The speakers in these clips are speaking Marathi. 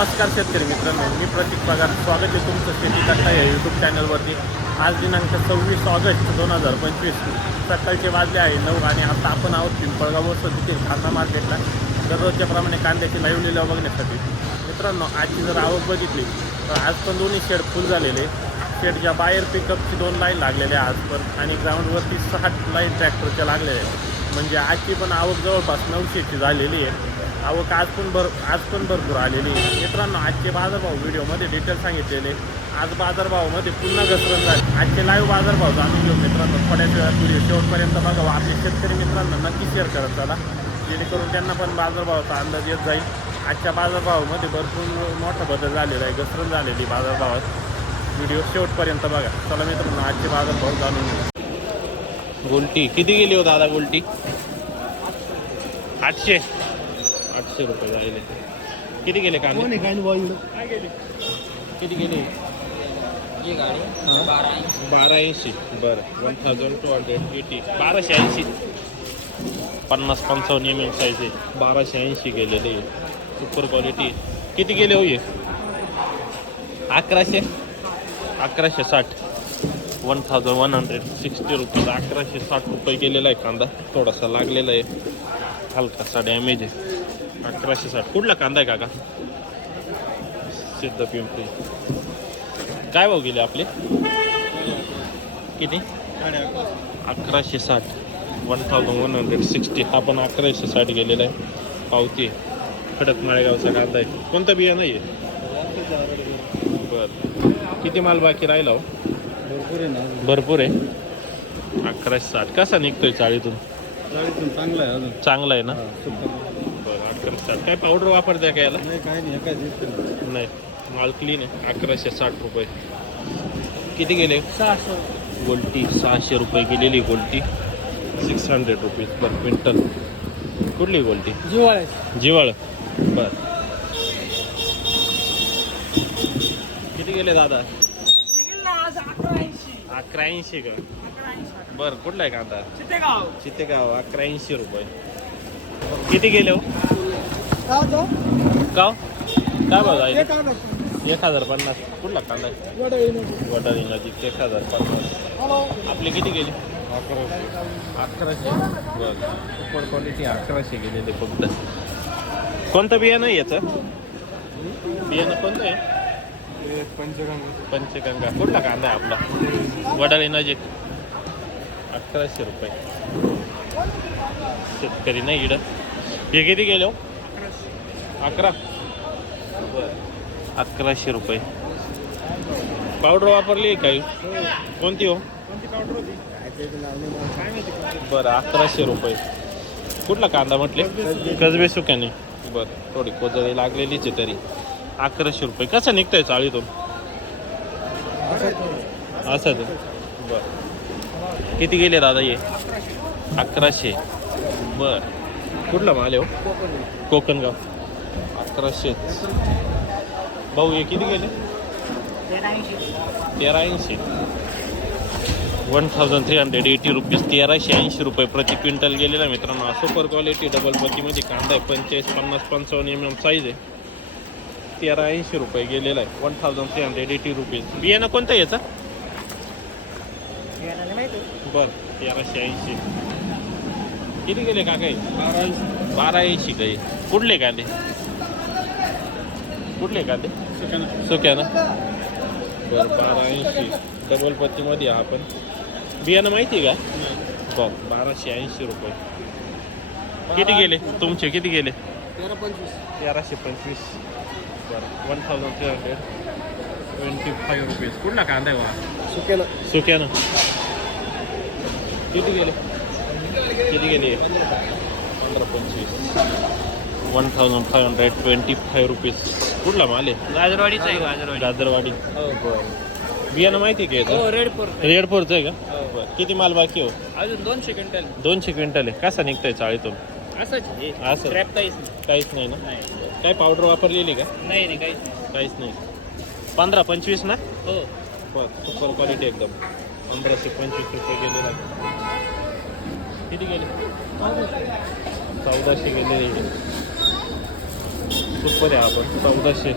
नमस्कार शेतकरी मित्रांनो मी प्रतीक पगार. स्वागत आहे तुमचं शेती कट्टा या यूट्यूब चॅनलवरती आज दिनांक सव्वीस ऑगस्ट दोन हजार पंचवीस. सकाळचे वाजले आहे नऊ आणि आता आपण आहोत पिंपळगाव तिथे कांदा मार्केटला दररोजच्या प्रमाणे कांद्याची लाईव्ह लिलाव बघण्यासाठी. मित्रांनो आजची जर आवक बघितली तर आज पण दोन्ही शेड फुल झालेले. शेडच्या बाहेर पिकअपची दोन लाईन लागलेले आज पण आणि ग्राउंडवरती सहा लाईन ट्रॅक्टरच्या लागलेल्या आहेत म्हणजे आजची पण आवक जवळपास नऊशेची झालेली आहे. आवक आज पण भर आज पण भरपूर आलेली आहे. मित्रांनो आजचे बाजारभाव व्हिडिओमध्ये डिटेल सांगितलेले. आज बाजारभावामध्ये पुन्हा घसरण झाली. आजचे लाईव्ह बाजारभाव जाणून घेऊ मित्रांनो. थोड्याच वेळात व्हिडिओ शेवटपर्यंत बघा आपले शेतकरी मित्रांना नक्की शेअर करत चला. जेणेकरून त्यांना पण बाजारभावाचा अंदाज येत जाईल. आजच्या बाजारभावामध्ये भरपूर मोठा बदल झालेला आहे. घसरण झालेली बाजारभावात. व्हिडिओ शेवटपर्यंत बघा. चला मित्रांनो आजचे बाजारभाव जाणून घेऊ. गोल्टी. किती गेली हो दादा गोल्टी? आठशे. आठशे रुपये झाले किती गेले कांदे? किती गेले? गाडी बारा ऐंशी बारा ऐंशी बरं. One thousand two hundred eighty बाराशे ऐंशी. पन्नास पंचावन्न एम एम साईज आहे. बाराशे ऐंशी गेलेले सुपर क्वालिटी किती गेले हो हे? अकराशे? अकराशे साठ. One thousand one hundred sixty rupees अकराशे साठ रुपये गेलेला आहे कांदा. थोडासा लागलेला आहे. हलकासा डॅमेज आहे. अकराशे साठ. कुठला कांदा आहे काका? सिद्ध पिंपरी. काय भाव गेले आपले? किती? अकराशे साठ. One thousand one hundred sixty हा पण अकराशे साठ गेलेला आहे. पावती. खडक माळेगावचा कांदा आहे. कोणतं बिया नाही आहे बरं. किती माल बाकी राहिला हो? भरपूर आहे ना. भरपूर आहे. अकराशे साठ. कसा निघतोय चाळीतून? चांगला आहे ना? काय पावडर वापरते का याला? नाही. काय नाही दिवशी नाही माल क्लीन आहे. अकराशे साठ रुपये. किती गेले? सहाशे. गोल्टी. सहाशे रुपये गेलेली गोल्टी. Six hundred rupees per quintal कुठली गोल्टी? जिवाळे जिवाळ बर. किती गेले दादा? अकरा ऐंशी का? बर कुठला आहे कांदा? चितेगाव. अकरा ऐंशी रुपये. किती गेले हो? का हो? काय भाव जाईल एक हजार. पन्नास. कुठला कांदा आहे? वडाळी नजीक एक हजार पन्नास. आपले किती गेले? अकराशे. बरं. सुपर क्वालिटी अकराशे गेलेले फक्त. कोणतं बियाणं आहे याचं? बियाणं कोणतं आहे? पंचगंगा. कुठला कांदा आहे आपला? वडाळी नजीक अकराशे रुपये. शेतकरी नाही इकडं. हे किती गेले हो? अकरा. अकराशे रुपये. पावडर वापरली आहे काही? कोणती हो? बरं अकराशे रुपये. कुठला कांदा म्हटले? कसबे सुक्याने. बरं थोडी कोजळी लागलेलीच आहे तरी. अकराशे रुपये. कसं निघतंय चाळीतून? असं बरं. किती गेले दादा ये अकराशे. बर. कुठला माल आहे हो? कोकणगाव. अकराशे. भाऊ हे किती गेले? तेरा ऐंशी one thousand three hundred eighty rupees तेराशे ऐंशी रुपये प्रति क्विंटल गेलेला मित्रांनो. सुपर क्वालिटी डबल पतीमध्ये कांदा आहे पंचेचाळीस पन्नास पंचावन्न एम एम साईज आहे. तेरा ऐंशी रुपये गेलेला आहे. One thousand three hundred eighty rupees बियाणं कोणतं याचं? बरं तेराशे ऐंशी. किती गेले का काही बारा ऐंशी बारा ऐंशी काही. कुठले कांदे? कुठले कांदे? सुक्यानं. बरं बारा ऐंशी डबल पत्तीमध्ये हा पण बियाणं माहिती आहे का? बघ बाराशे ऐंशी रुपये. किती गेले? तुमचे किती गेले? तेराशे पंचवीस. बरं one thousand three hundred twenty five rupees कुठला कांदा आहे वा सुकेला सुक्यानं. किती गेले? किती गेले? पंधरा पंचवीस. One thousand five hundred twenty five rupees. कुठला माल आहे? गाजरवाडीच आहे गाजरवाडी. गाजरवाडी. बियाणं माहिती आहे का हो याचं रेड फोर रेड फोरचं आहे का? बरं. किती माल बाकी हो? अजून दोनशे क्विंटल. दोनशे क्विंटल आहे. कसा निघतंय चाळीतून? असंच. असं. काहीच नाही. काहीच नाही ना? नाही. काय पावडर वापरलेली का? नाही नाही काहीच नाही. काहीच नाही. पंधरा पंचवीस ना? हो. बरं सुपर क्वालिटी एकदम. पंधराशे पंचवीस रुपये गेलेला किती गेले? चौदाशे गेले. सुपर आहे आपण चौदाशे.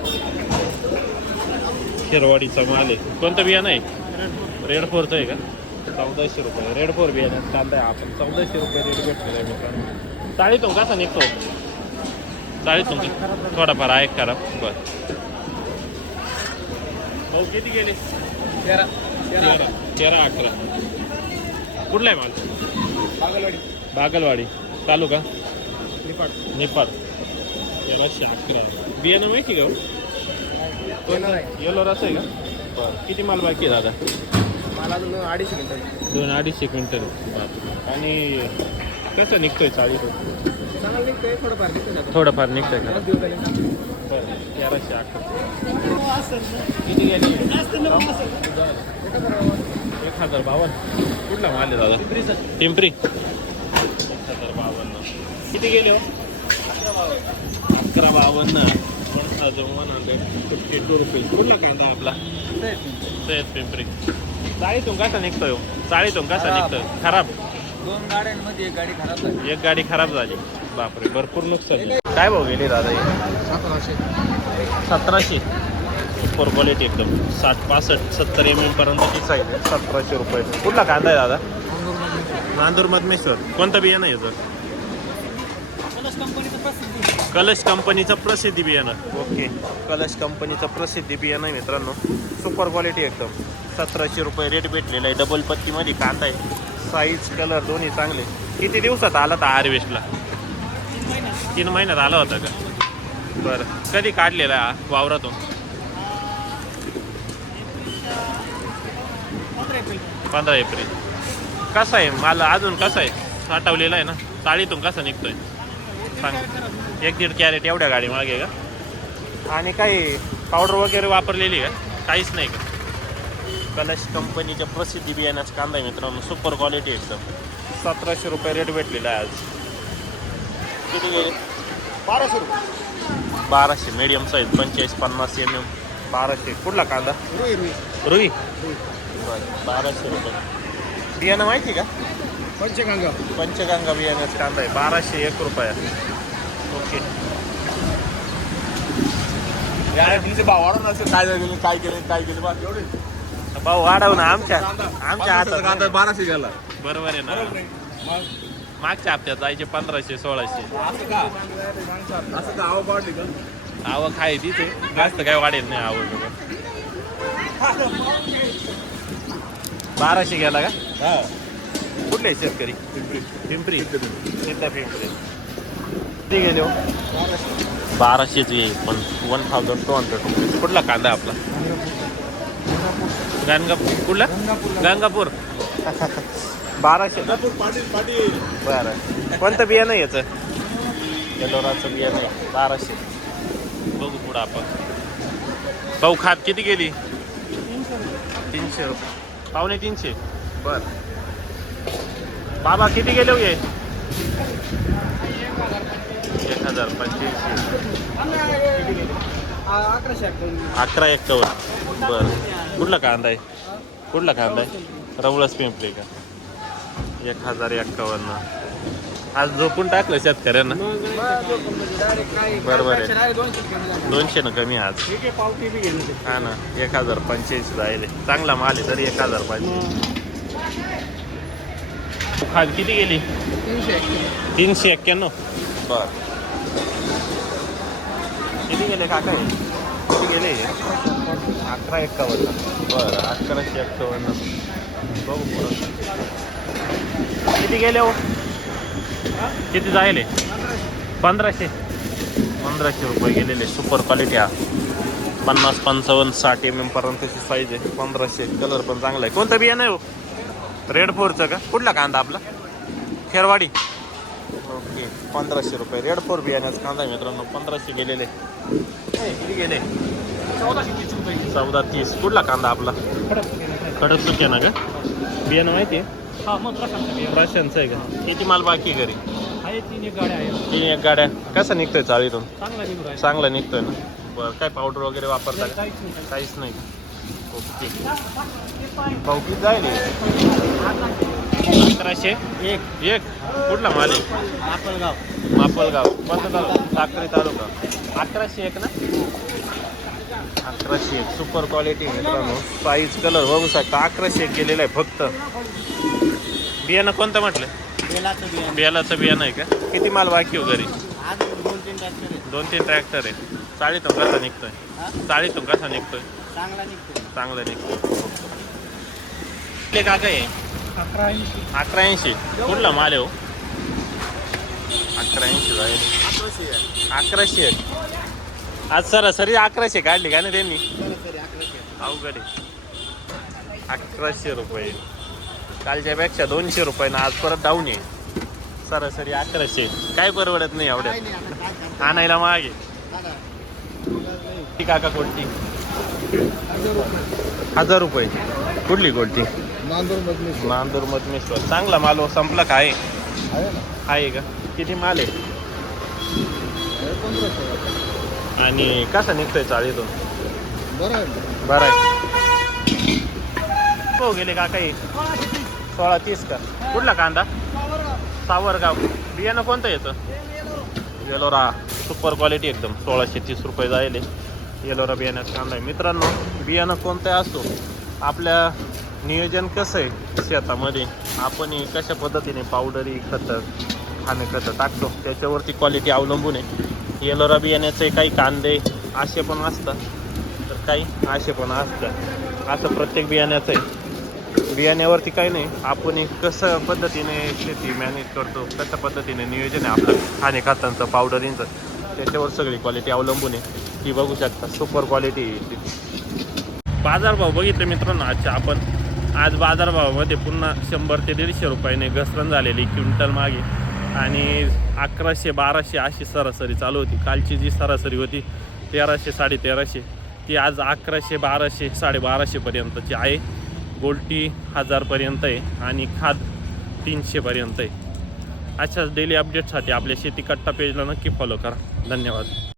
खेरवाडीचा माल आहे. कोणतं बियाणं आहे? रेड फोरचं आहे का? चौदाशे रुपये. रेड फोर बियाणं कांदा आहे आपण. चौदाशे रुपये रेट भेटलेला आहे मित्रांनो. चाळीतून कसा निघतो? चाळीतून थोडाफार आहे करा. बरं. भाऊ किती गेले? तेरा. तेरा. तेरा अकरा. कुठला आहे माल? बागलवाडी बागलवाडी तालुका? निपाड निपाड तेराशे अकरा बियाणं माहिती का हो? येलो रस आहे का? बरं. किती माल बाकी आहे दादा? मला अजून अडीचशे क्विंटल दोन अडीचशे क्विंटल. आणि कसं निघतोय चाळीस चांगला निघतोय थोडंफार निघतोय. थोडंफार निघतोय का? तेराशे अकरा किती गेले? एक हजार बावन्न. कुठला माल आहे दादा? पिंपरी. एक हजार बावन्न. किती गेले हो? अकरा बावन्न. One thousand one hundred fifty two rupees कुठला कांदा आपला? सय्यद पिंपरी. चाळीतून कसा निघतोय हो? चाळीतून कसा खराब. निघतोय? खराब. दोन गाड्यांमध्ये एक गाडी खराब झाली. एक गाडी खराब झाली. बापरे भरपूर नुकसान. काय भाऊ गेली दादा? सतराशे. सतराशे. सुपर क्वालिटी एकदम. साठ पासष्ट सत्तर एम एम पर्यंतची साईज आहे. सतराशे रुपये. कुठला कांदा आहे दादा? नांदूर मधमेश्वर. कोणतं बियाणं आहे प्रसिद्धी. कलश कंपनीचं प्रसिद्धी बियाणं. ओके. कलश कंपनीचं प्रसिद्धी बियाणं आहे मित्रांनो. सुपर क्वालिटी एकदम. सतराशे रुपये रेट भेटलेला आहे. डबल पत्तीमध्ये कांदा आहे. साईज कलर दोन्ही चांगले. किती दिवसात आला होता हार्वेस्टला तीन महिन्यात. आला होता का? बरं. कधी काढलेला हा वावरातून पंधरा एप्रिल. कसा आहे? मला अजून कसा आहे? साठवलेला आहे ना? चाळीतून कसा निघतोय? सांग. एक दीड कॅरेट एवढ्या गाडी मागे का? आणि काही पावडर वगैरे वापरलेली का काहीच नाही का? कलश कंपनीच्या प्रसिद्धी बियाण्याचा कांदा आहे मित्रांनो. सुपर क्वालिटी एकदम. सतराशे रुपये रेट भेटलेला आहे आज. किती गेले बाराशे रुपये. बाराशे. मीडियम साईज पंचेचाळीस पन्नास एम एम बाराशे. कुठला कांदा? रुई रुई. रुई? बरं बाराशे रुपये. बियाणं माहिती का? पंचगंगा. पंचगंगा बियाण्याचा कांदा आहे. बाराशे एक रुपया. ओके. भाव वाढवून असं काय गेले काय केले काय केले बा एवढे. भाऊ वाढव ना आमच्या. आमच्या कांदा हातात बाराशे गेला. बरोबर आहे ना. मग? मागच्या हप्त्यात जायचे पंधराशे सोळाशे. असं का? असं का आवक वाढली का? आवक आहे तिथे. जास्त काय वाढेल नाही आवक. बाराशे गेला का? हा. कुठले आहे शेतकरी? पिंपरी. सिद्धा पिंपरी. किती गेले हो? बाराशेच येईल पण one thousand two hundred rupees. कुठला कांदा आपला? गंगापूर. कुठला? गंगापूर. बाराशे. बरं. कोणतं बियाणं याचं? एलोराचं बियाणं आहे बाराशे. बघू पुढं आपण. भाऊ खात किती गेली? तीनशे रुपये. पावणे तीनशे. बर. बाबा किती गेले हो ये एक हजार पंच्याऐंशी अकराशे अकरा एक्कावन्न. बरं. कुठला कांदा आहे? कुठला कांदा आहे? रवळस पिंपरी का? एक हजार एक्कावन्न. आज झोपून टाकलं शेतकऱ्यांना. बरोबर आहे. दोनशे न कमी आज. हा ना एक हजार पंच्याऐंशी जायले चांगला माल आहे तरी एक हजार पाहिजे खाल किती गेली? तीनशे तीनशे एक्क्याण्णव. बर. किती गेले काका हे? किती गेले हे? अकरा एक्कावन्न. बरं अकराशे एक्कावन्न. बघू पुढं. किती गेले हो? किती जायले पंधराशे. पंधराशे रुपये गेलेले. सुपर क्वालिटी हा. पन्नास पंचावन्न साठ एम एम पर्यंतची साईज आहे. पंधराशे. कलर पण चांगला आहे. कोणतं बियाणं आहे हो? रेड फोरचं का? कुठला कांदा आपला? खेरवाडी. ओके पंधराशे रुपये. रेड फोर बियाण्याचा कांदा मित्रांनो. पंधराशे गेलेले. किती गेले? चौदाशे तीस रुपये चौदा तीस. कुठला कांदा आपला? कडक सुक्या ना का बियाणं माहिती आहे? हा मग प्रशांत प्रशांतचं आहे का? किती माल बाकी आहे घरी? आहे तीन एक गाड्या आहे तीन एक गाड्या. कसा निघतोय चाळीतून चांगला निघू आहे चांगला निघतोय ना. बरं काय पावडर वगैरे वापरता का? काहीच नाही. काहीच नाही ओके. किती जाईल अकराशे एक. एक. कुठला माल आहे? आपलगाव मापलगाव. कोणता तालुका? साक्री तालुका. अकराशे एक ना? अकराशे एक. सुपर क्वालिटी मित्रांनो. साईज कलर बघू शकता. अकराशे एक केलेलं आहे फक्त. बियाणं कोणतं म्हटलं? बेलाचं बियाणं. बियालाचं बियाणं आहे का? किती माल बाकी हो घरी? आज दोन तीन ट्रॅक्टर आहे. दोन तीन ट्रॅक्टर आहे. चाळीतून कसा निघतोय? हा? चाळीतून कसा निघतोय? चांगला निघतो चांगलं निघतोय. ते काका आहे? अकरा ऐंशी. अकरा ऐंशी. कुठला माल आहे हो? अकरा ऐंशी जाईल अकराशे आहे. आज सरासरी अकराशे काढली का ना त्यांनी? सरासरी अकराशे अवघड आहे. अकराशे रुपये. कालच्या पेक्षा दोनशे रुपये ना आज परत डाऊन आहे. सरासरी अकराशे. काय परवडत नाही काय एवढ्या नाही आता काय सांगतो आणायला मागे. ती काका कोणती हजार रुपये. कुठली कोणती नांदूर मधमेश्वर चांगला माल हो, संपला काय आहे? का? किती माल आहे? आणि कसा निघतोय चाळीतून बरं बरं हो गेले का काही सोळा तीस का? कुठला कांदा? सावरगाव. बियाणं कोणतं येतं येलोरा. सुपर क्वालिटी एकदम. सोळाशे तीस रुपये जायले. येलोरा बियाण्यात कांदा आहे. मित्रांनो बियाणं कोणतं असो आपल्या नियोजन कसं आहे शेतामध्ये आपण कशा पद्धतीने पावडरी खतं खाणे खतं टाकतो त्याच्यावरती क्वालिटी अवलंबून आहे. येलोरा बियाण्याचे काही कांदे असे पण असतात. तर काही असे पण असतात. असं प्रत्येक बियाण्याचं आहे. बियाण्यावरती काही नाही. आपण एक कसं पद्धतीने शेती मॅनेज करतो कशा पद्धतीने नियोजन आहे आपलं? खाणे खतांचं पावडरींचं त्याच्यावर सगळी क्वालिटी अवलंबून आहे. ती बघू शकता सुपर क्वालिटी बाजारभाव बघितले मित्रांनो आजच्या आपण आज बाजारभावामध्ये पुन्हा शंभर ते दीडशे रुपयाने घसरण झालेली क्विंटल मागे. आणि अकराशे बाराशे अशी सरासरी चालू होती. कालची जी सरासरी होती तेराशे साडेतेराशे. ती आज अकराशे बाराशे साडेबाराशेपर्यंतची आहे. गोल्टी हजारपर्यंत आहे आणि खाद तीनशेपर्यंत आहे. अशाच डेली अपडेटसाठी आपल्या शेती कट्टा पेजला नक्की फॉलो करा. धन्यवाद.